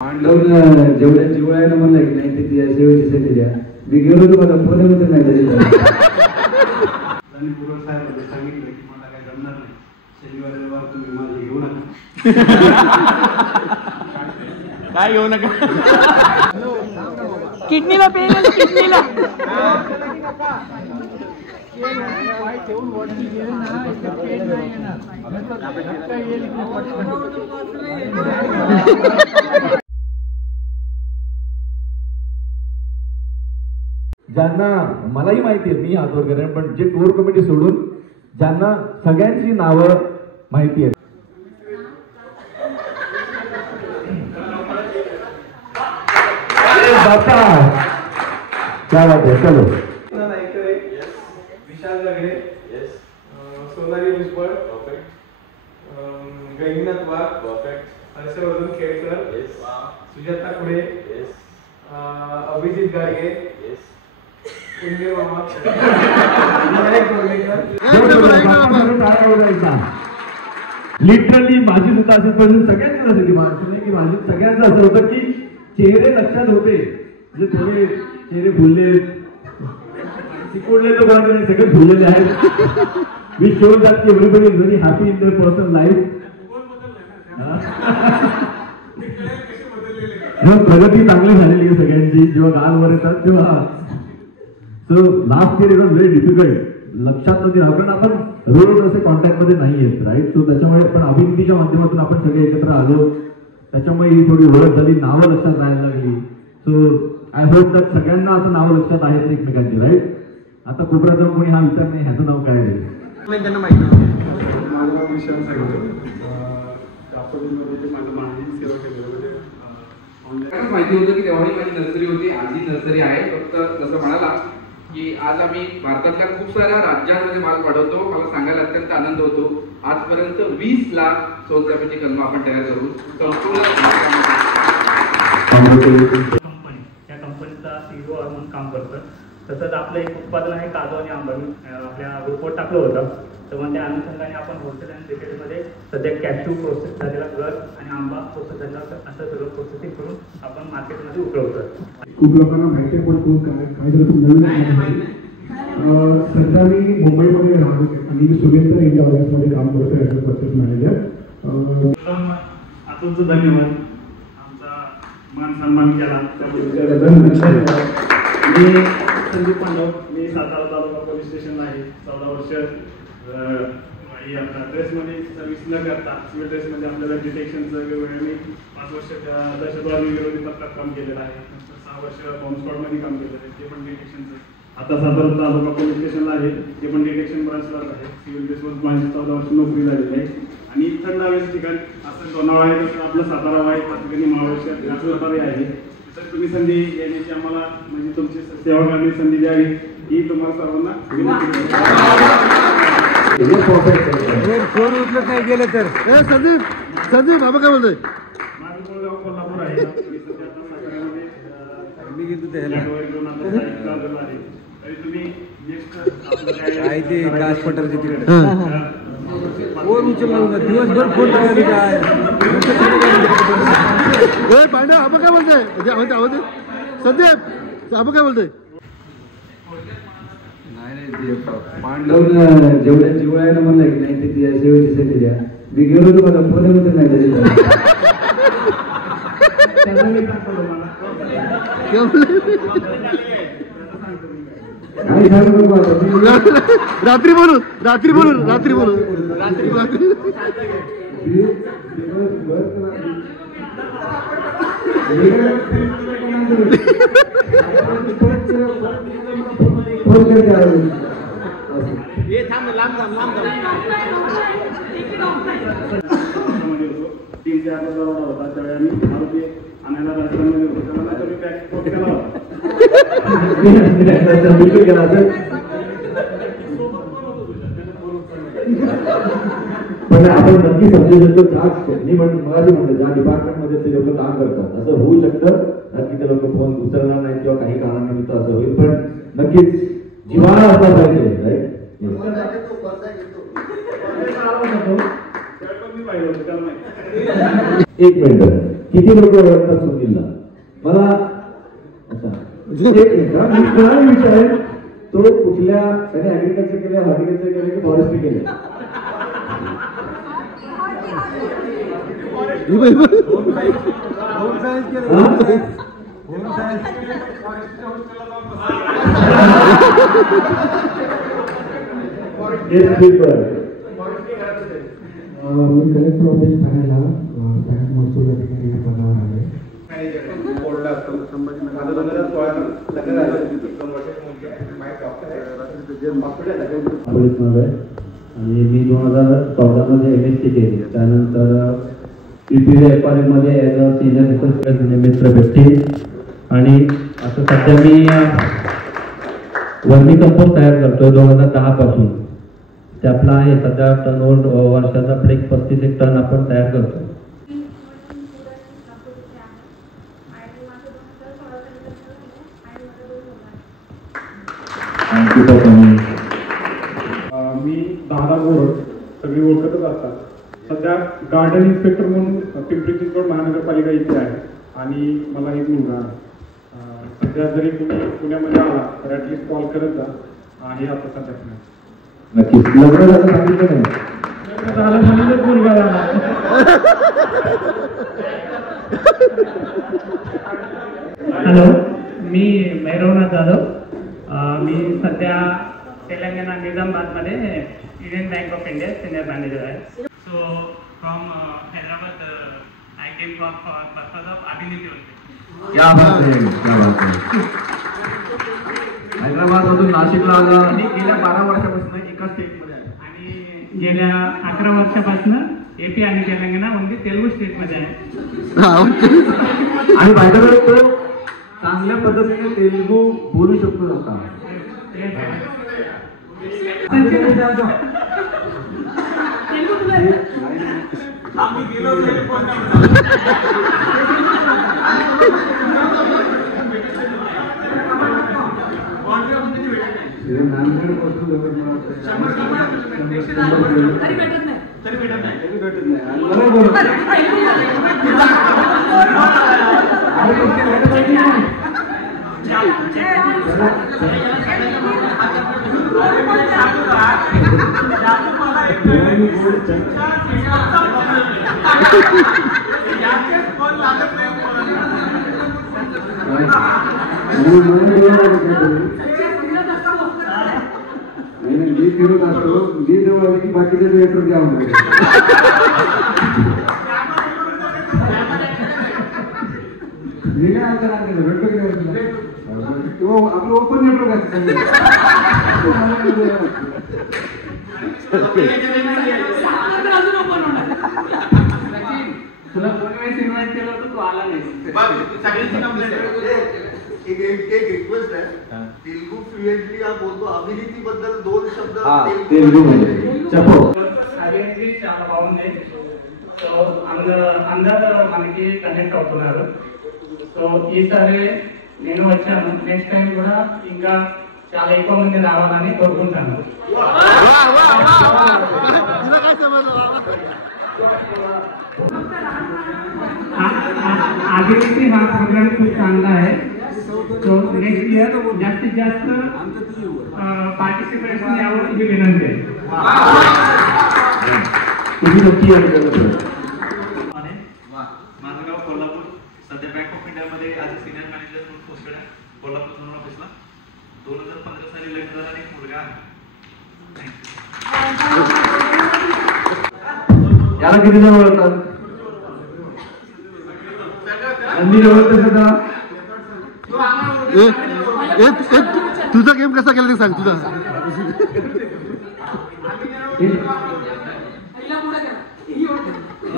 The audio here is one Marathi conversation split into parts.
जेवढ्या जिवळ्यानं म्हणलं की नाही ते सेवेची संधी द्या. मी गेलो होतो मला पुण्यामध्ये नाही पूर्व साहेब सांगितलं की मला काय जमणार नाही, शनिवार रविवार तुम्ही माझे घेऊ नका. काय घेऊ नका, किडनीला पेन आहे, किडनीला ज्यांना मलाही माहिती आहे, मी हात वर करेन, पण जे कोर कमिटी सोडून ज्यांना सगळ्यांची नावं माहिती आहेत. क्या बात है, चलो. विशाल जगडे, सोनाली भुजबळ, गहिनाथ वाघ, हर्षवर्धन केळकर, सुजाता खुडे, अभिजित गाडगे, पुण्य मामा, लिटरली माझी सुद्धा असेल, पण सगळ्यांचं असं की माझं नाही की माझी सगळ्यांचं असं होतं की चेहरे लक्षात होते, म्हणजे थोडे चेहरे भुलले, सिकोडले तर कोणाचे नाही, सगळे भुललेले आहेत. वी शो दॅट की everybody is very happy in their personal life. प्रगती चांगली झालेली आहे सगळ्यांची जेव्हा गालवर येतात तेव्हा. So last year it was very difficult, लक्षात नव्हती राहू, कारण आपण रोज असे कॉन्टॅक्ट मध्ये नाही येत, राईट. सो त्याच्यामुळे पण अभिनेतीच्या माध्यमातून आपण सगळे एकत्र आलो, त्याच्यामुळे ही थोडी ओळख झाली, नावं लक्षात राहायला लागली. सो आय होप दॅट सगळ्यांना आता नावं लक्षात आहेत एकमेकांची, राईट. आता कोपऱ्यात जाऊन कोणी हा विचार नाही ह्याचं नाव काय आहे. त्यांना माहिती नव्हतं. माझं नाव विशाल सांगितलं, कापडमध्ये माझं माहिती सेवा केली, म्हणजे माहिती होतं की तेव्हाही माझी नर्सरी होती, आधी नर्सरी आहे. फक्त जसं म्हणाला की आज आम्ही भारतातल्या खूप साऱ्या राज्यांमध्ये माल पाठवतो. मला सांगायला अत्यंत आनंद होतो, आजपर्यंत 20 लाख सोनचाफ्याची कलमं आपण तयार करून संपूर्ण कंपनी, या कंपनीचा CEO म्हणून काम करतं. तसंच आपलं एक उत्पादन आहे काजू आणि आंबा, आपल्या ग्रुपवर टाकलं होतं. तर मग त्या अनुषंगाने आपण होलसेल आणि रिटेलमध्ये सध्या कॅशू प्रोसेस झालेला घर आणि आंबा प्रोसेस झालेला असं सगळं प्रोसेसिंग करून आपण मार्केटमध्ये उतरवतो. खूप लोकांना माहिती आहे, पण खूप काय नवीन सध्या मी मुंबईमध्ये राहतो आणि मी सुरेंद्र इंडियामध्ये काम करतो ॲज अ परचेस मॅनेजर. तुमचं धन्यवाद, आमचा मान सन्मान केला. मी संदीप पांडव, मी सातारा तालुका पोलीस स्टेशनला आहे. 14 वर्ष आपल्या ड्रेसमध्ये सर्व्हिस न करता सिव्हिल ड्रेसमध्ये आपल्याला डिटेक्शनचं वेगवेगळं. मी 5 वर्ष दहशतवादी विरोधी पथकात काम केलेलं आहे. नंतर 6 वर्ष बॉम्ब स्क्वॉडमध्ये काम केलेलं आहे, ते पण डिटेक्शनचं. आता सातारा तालुका पोलीस स्टेशनला आहे, ते पण डिटेक्शन ब्रांचलाच आहे. सिव्हिल ड्रेसमध्ये माझी 14 वर्ष नोकरी झालेली आहे. आणि थंड हवेचं ठिकाण असं लोणावळा आहे, तसं आपलं सातारा आहे, त्या ठिकाणी महाराष्ट्रात आहे. तर तुम्ही संधी येण्याची आम्हाला, म्हणजे तुमची सेवा करण्याची संधी द्यावी ही तुम्हाला सर्वांना उचलत नाही गेलं तर. संदीप बाबा काय बोलतोय. माझं कोल्हापूर कोल्हापूर आहे. मी सध्या आता साताऱ्यामध्ये मी गेलो त्याला तरी तुम्ही नेक्स्ट काय ते कास पठारचे तिकडे फोन उचलला, दिवसभर फोन लावायला काय पांडव. आपण काय बोलतोय संदीप, आपण काय बोलतोय. पांडव जेवढ्या जिवळ्यानं म्हणलं की नाही ते सेवेची संधी द्या. मी गेलो होतो मला पुण्यामध्ये नाही रात्री बोलून होता. त्यावेळी आम्ही आरोग्य आणायला राजस्थानमध्ये होतो, त्याला केला होता. पण आपण नक्की समजू शकतो मी म्हणलं ज्या डिपार्टमेंटमध्ये ते लोक काम करतात असं होऊ शकतं, नक्की ते लोक फोन उचलणार नाही किंवा काही कारणानिमित्त असं होईल, पण नक्कीच जिव्हाळा असला पाहिजे, राईट. एक मिनिट. किती लोक ओळखतात सुनीलला? मला अच्छा विचार तो कुठल्या त्याने ऍग्रिकल्चर केलं, हॉर्टिकल्चर केलं की फॉरेस्ट्री केलं? मी कलेक्टर ऑफिस ठाण्याला सगळ्यात महसूल अधिकारी पदावर आले. आणि मी 2014 मध्ये MSc केली. त्यानंतर PPV मध्ये ॲज अ सिनियर रिसर्च मित्र भेटते. आणि असं सध्या मी वर्मी कंपोस्ट तयार करतोय 2010 पासून. ते आपला आहे सध्या टर्नओव्हर वर्षाचा आपले 35 टन आपण तयार करतो. मी दादा गोरड सगळी ओळखतच असतात. सध्या गार्डन इन्स्पेक्टर म्हणून पिंपरी चिंचवड महानगरपालिका इथे आहे. आणि मला एक मुलगा आहे. सध्या जरी तुम्ही पुण्यामध्ये आला तर ॲटलिस्ट कॉल करत जा. हे आता सध्या नक्कीच लग्न झालं सांगितलं नाही. झालं म्हणूनच मुलगा झाला. हॅलो, मी भैरवनाथ जाधव. मी सध्या तेलंगणा निजामाबादमध्ये Indian bank of India senior manager आहे. So from Hyderabad I came for purpose of अभिनेत्री. क्या बात आहे, क्या बात आहे. हैदराबाद मधून नाशिकला आला आणि गेल्या 12 वर्षापासून एका स्टेटमध्ये आहे. आणि गेल्या 11 वर्षापासून AP आणि तेलंगणा म्हणजे तेलुगू स्टेटमध्ये आहे. आणि बायकाकडे तो चांगल्या पद्धतीने तेलुगू बोलू शकतो आता. मी फिरत असतो, मी जवळ आले की बाकीचे थिएटर द्या म्हणून. मी काय आता नाही भेटतो की नाही आपलं ओपन नेटवर्क असतं. तुला फोन वेळेस इन्व्हाइट केलं होतं, तू आला नाही. सगळ्यांची कंप्लेंट एक रिक्वेस्ट आहे. तेलुगू फ्लुएंटली आप बोलतो, अभिनेत्री बद्दल 2 शब्द तेलुगू मध्ये చెప్పు. అభినేత్రి చాలా బాగుంది. సో అందరూ మనకి కనెక్ట్ అవుతున్నారు. సో ఈసారి నేను వచ్చాను. నెక్స్ట్ టైం కూడా ఇంకా చాలా ఎక్కువ మంది రావాలని కోరుకుంటాను. अभिनेत्री हा प्रोग्राम खूप चांगला आहे. तो नेक्स्ट इयर जास्तीत जास्त पार्टिसिपेशन यावर ही विनंती आहे. माझं गाव कोल्हापूर. सध्या बँक ऑफ इंडियामध्ये ॲज अ सिनियर मॅनेजर म्हणून पोस्टेड आहे कोल्हापूर झोनल ऑफिसला. 2015 साली लग्न झालं आणि एक मुलगा आहे. याला किती जण ओळखतात? मी ओळखतो का? तुझा गेम कसा केला ते सांग. तुझा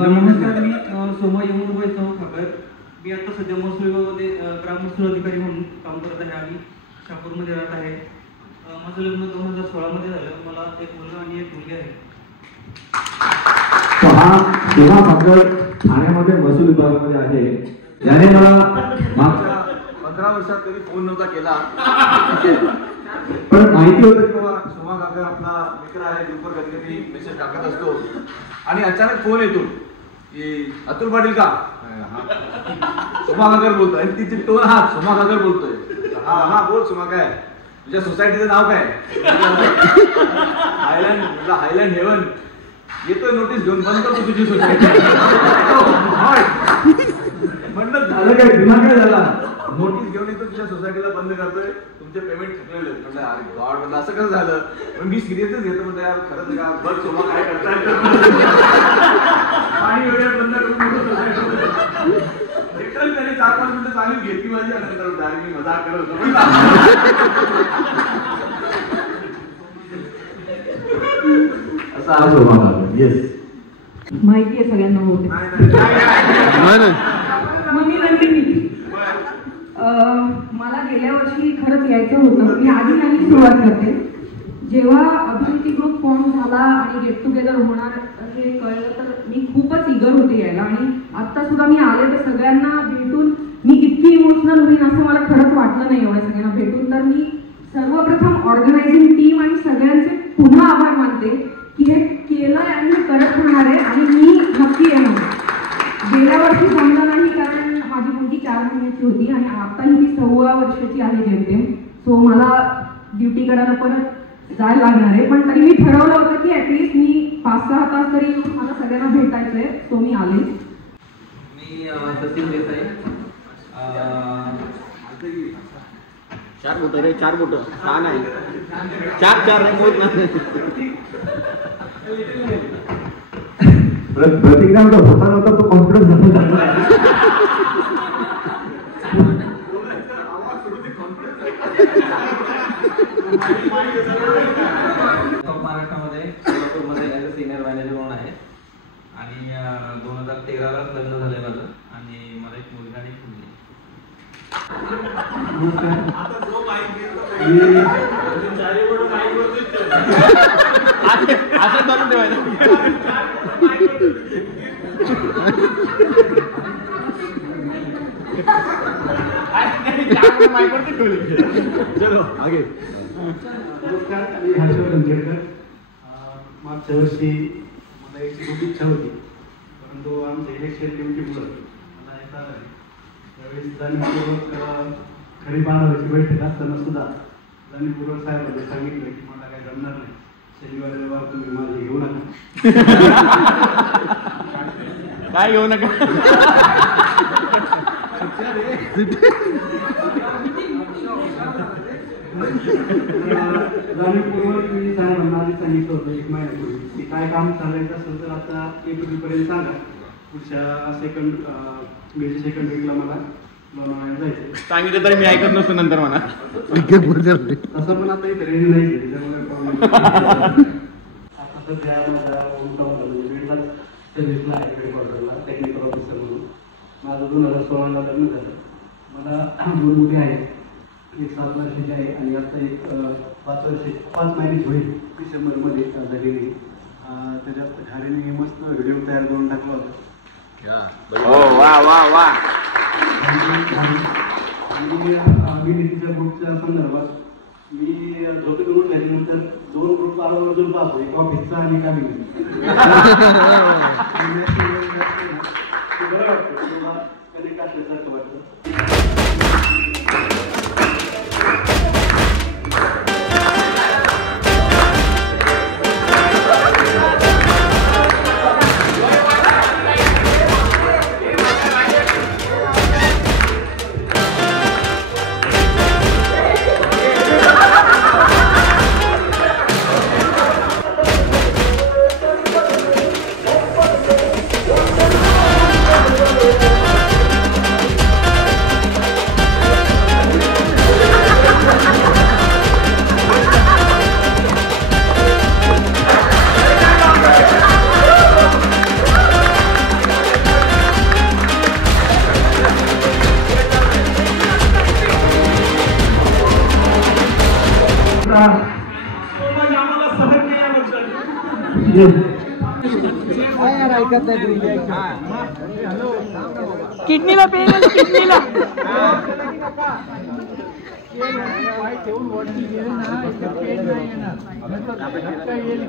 नमस्कार, मी सोमा यमुनाबाई चौखाकर. मी आता सध्या महसूल विभागामध्ये ग्राममहसूल अधिकारी म्हणून काम करत आहे आणि शापूरमध्ये राहत आहे. माझं लग्न 2016 मध्ये झालं. मला एक मुलगा आणि एक मुलगी आहे. हा तेव्हा मात्र ठाण्यामध्ये महसूल विभागामध्ये आहे. ज्याने मला मागच्या 15 वर्षात कधी फोन नव्हता केला. पण माहिती होतं की किंवा सोमा काका आपला मित्र आहे, ग्रुपवर कधी कधी मेसेज टाकत असतो आणि अचानक फोन येतो की अतुल पाटील का सोमा काकर बोलतोय आणि तिची टोन हा सोमा काकर बोलतोय हा हा बोल सोमा काय तुझ्या सोसायटीचं नाव काय हायलँड हेवन येतोय नोटीस घेऊन बंद करतो तुझी सोसायटी म्हणलं झालं काय दिमाग काय झाला नोटीस घेऊन येतो तुझ्या सोसायटीला बंद करतोय तुमचे पेमेंट थकलेले म्हणलं अरे गॉड म्हणलं असं कसं झालं पण मी सिरियसच घेतो म्हणतो यार खरंच का बघ सोमा काय करताय पाणी वगैरे बंद करून लिटरल त्याने 4-5 मिनिटं चांगली घेतली माझी आणि नंतर डायरेक्ट मी मजाक करत होतो असा हा सोमा येस माहिती आहे सगळ्यांना होते मग मी कंटिन्यू मला गेल्या वर्षी खरंच यायचं होतं मी आधी सुरुवात करते जेव्हा अभिनेत्री ग्रुप फॉर्म झाला आणि गेट टुगेदर होणार हे कळलं तर मी खूपच इगर होते यायला आणि आत्ता सुद्धा मी आले तर सगळ्यांना भेटून मी इतकी इमोशनल होईन असं मला खरंच वाटलं नाही एवढ्या सगळ्यांना भेटून तर मी सर्वप्रथम ऑर्गनायझिंग टीम आणि सगळ्यांचे पुन्हा आभार मानते की हे केलं आणि मी करत राहणार आहे आणि मी नक्की येणार गेल्या वर्षी जमलं नाही कारण माझी मुलगी 4 महिन्याची होती आणि आताही ती 6 वर्षाची आहे जेमतेम सो मला ड्युटी करायला परत जायला लागणार आहे पण तरी मी ठरवलं होतं की ऍटलीस्ट मी 5-6 तास तरी मला सगळ्यांना भेटायचंय सो मी आले मी सचिन देसाई 4 बोटं रे 4 बोटं 6 नाही 4 नाही होत नाही प्रतिज्ञा होता नव्हता तो कॉन्फिडन्स महाराष्ट्रामध्ये कोल्हापूरमध्ये ॲज अ सिनियर मॅनेजर म्हणून आहे आणि 2013लाच लग्न झालंय माझं आणि मला एक मुलगा आणि एक मुलगी असं चालू ठेवायचं चलो आगे नमस्कार मी हर्षवर्धन केळकर मागच्या वर्षी मला याची खूप इच्छा होती परंतु आमच्या इलेक्शन ड्युटीमुळं मला येता आलं नाही त्यावेळेस जाणीवपूर्वक खरी बांधवाची बैठक असताना सुद्धा जाणीवपूर्वक साहेबांनी सांगितलं की मला काय जमणार नाही शनिवार रविवार तुम्ही माझे घेऊ नका काय घेऊ नका जाणीवपूर्वक मी साहेबांना आधी सांगितलं होतं 1 महिन्यापूर्वी की काय काम चालायचं असेल तर आता एप्रिलपर्यंत सांगा पुढच्या सेकंड वीकला मला लोणावळ्याला जायचं सांगितलं तरी मी ऐकत नसतो नंतर म्हणा तसं पण आता इथे रेडी नाही त्यामुळे प्रॉब्लेम आता सध्या माझ्या बीडला सर्व्हिसला आहे हेडक्वार्टरला टेक्निकल ऑफिसर म्हणून माझं 2016ला लग्न झालं मला 2 मुली आहेत एक 7 वर्षाची आहे आणि आता एक 5 महिन्याची होईल डिसेंबरमध्ये झालेली त्याच्यात घारीने मस्त व्हिडिओ तयार करून टाकला होता वा वा वा आणि अभिनेत्रीच्या ग्रुपच्या संदर्भात मी झोपेतून उठल्यानंतर 2 ग्रुप आवर्जून पाहतो एक ऑफिसचा आणि एक अभिनेत्री बरं वाटतं कनेक्ट असल्यासारखं वाटतं किडनीला पेन किडनीला ठेवून वॉटिंग गेले ना इथे पेड नाही येणार येईल